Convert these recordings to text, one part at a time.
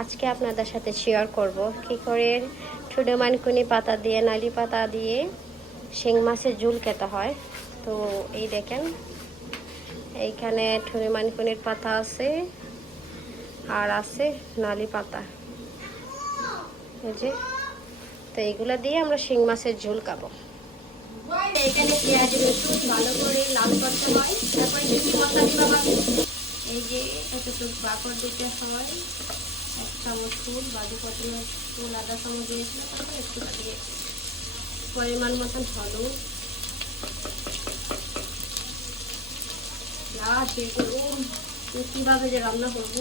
আজকে আপনাদের সাথে শেয়ার করব কি করে ঠুডে মানকুনি পাতা দিয়ে নালি পাতা দিয়ে শিং মাছের ঝোল খেতে হয়। তো এই দেখেন, এইখানে ঠুডে মানকুনির পাতা আছে আর আছে নালি পাতা, এই যে। তো এইগুলা দিয়ে আমরা শিং মাছের ঝোল খাবো। এখানে পেঁয়াজ রসুন ভালো করে লাল করতে হয়, তারপরে কিছু মশলা দিবা বাকি। এই যে এতটুকু বাকড় দিতে হয়, 1 চামচ ফুল, বাদু পটলের ফুল আধা চামচ দিয়েছিল, তারপরে একটু দিয়ে পরিমাণ মতন হলুদ। কিভাবে যে রান্না করবো,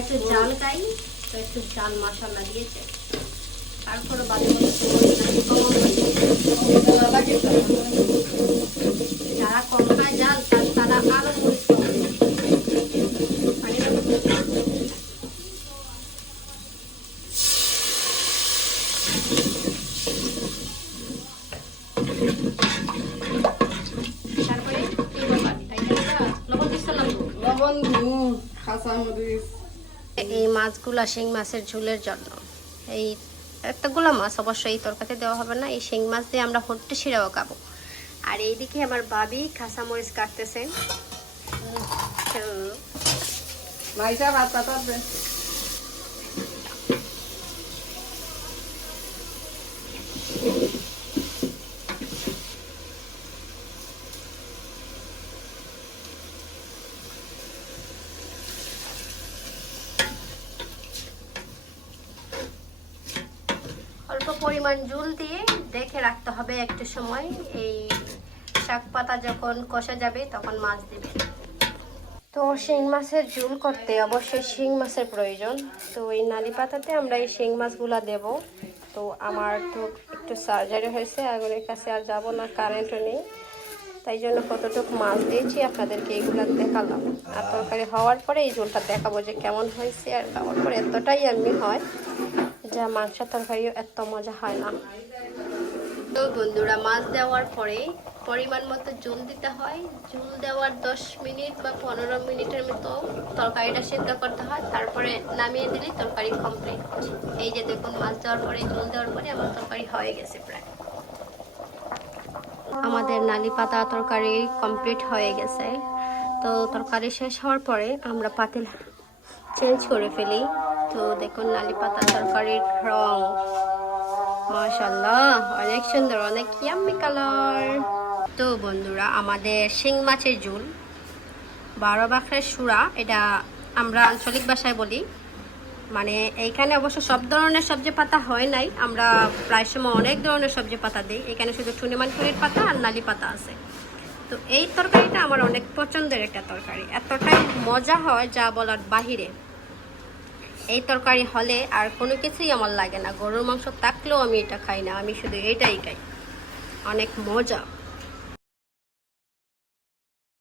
একটু জাল খাই তো একটু জাল মশলা দিয়েছে, তারপরে বাদু যারা কম খায় জাল তারা আরো এই মাছগুলা শিং মাছের ঝোলের জন্য, এই এতগুলা মাছ অবশ্যই এই তরকারিতে দেওয়া হবে না, এই শিং মাছ দিয়ে আমরা হট্টে শিরাও খাবো। আর এইদিকে আমার ভাবি কাঁচামরিচ কাটতেছেন। অল্প পরিমাণ ঝোল দিয়ে দেখে রাখতে হবে একটু সময়। এই শাক পাতা যখন কষা যাবে তখন মাছ দিবে। তো শিং মাছের ঝোল করতে অবশ্যই শিং মাছের প্রয়োজন। তো এই নালি পাতাতে আমরা এই শিং মাছগুলা দেব। তো আমার তো একটু সার্জারি হয়েছে, আগুনের কাছে আর যাবো না, কারেন্টও নেই, তাই জন্য কতটুকু মাছ দিয়েছি আপনাদেরকে এইগুলা দেখালাম। আর তরকারি হওয়ার পরে এই ঝোলটা দেখাবো যে কেমন হয়েছে। আর খাওয়ার পরে এতটাই এমনি হয় যা মাংসের তরকারিও এত মজা হয় না। তো বন্ধুরা, মাছ দেওয়ার পরে পরিমাণ মতো ঝোল দিতে হয়। ঝোল দেওয়ার 10 মিনিট বা 15 মিনিটের মতো তরকারিটা সিদ্ধ করতে হয়, তারপরে নামিয়ে দিলে তরকারি কমপ্লিট। এই যে দেখুন, মাছ দেওয়ার পরে ঝোল দেওয়ার পরে আমার তরকারি হয়ে গেছে প্রায়। আমাদের নালি পাতা তরকারি কমপ্লিট হয়ে গেছে। তো তরকারি শেষ হওয়ার পরে আমরা পাতিল চেঞ্জ করে ফেলি। তো দেখুন নালি পাতা তরকারির রং, মাশাআল্লাহ অনেক সুন্দর, অনেক ইয়াম্মি কালার। তো বন্ধুরা, আমাদের শিং মাছের ঝোল 12 বাখরের সুরা, এটা আমরা আঞ্চলিক ভাষায় বলি। মানে এইখানে অবশ্য সব ধরনের সবজি পাতা হয় নাই, আমরা প্রায় সময় অনেক ধরনের সবজি পাতা দিই। এখানে শুধু ঠুনি মানকুনির পাতা আর নালি পাতা আছে। তো এই তরকারিটা আমার অনেক পছন্দের একটা তরকারি, এতটাই মজা হয় যা বলার বাহিরে। এই তরকারি হলে আর কোনো কিছুই আমার লাগে না, গরুর মাংস থাকলেও আমি এটা খাই না, আমি শুধু এটাই খাই, অনেক মজা।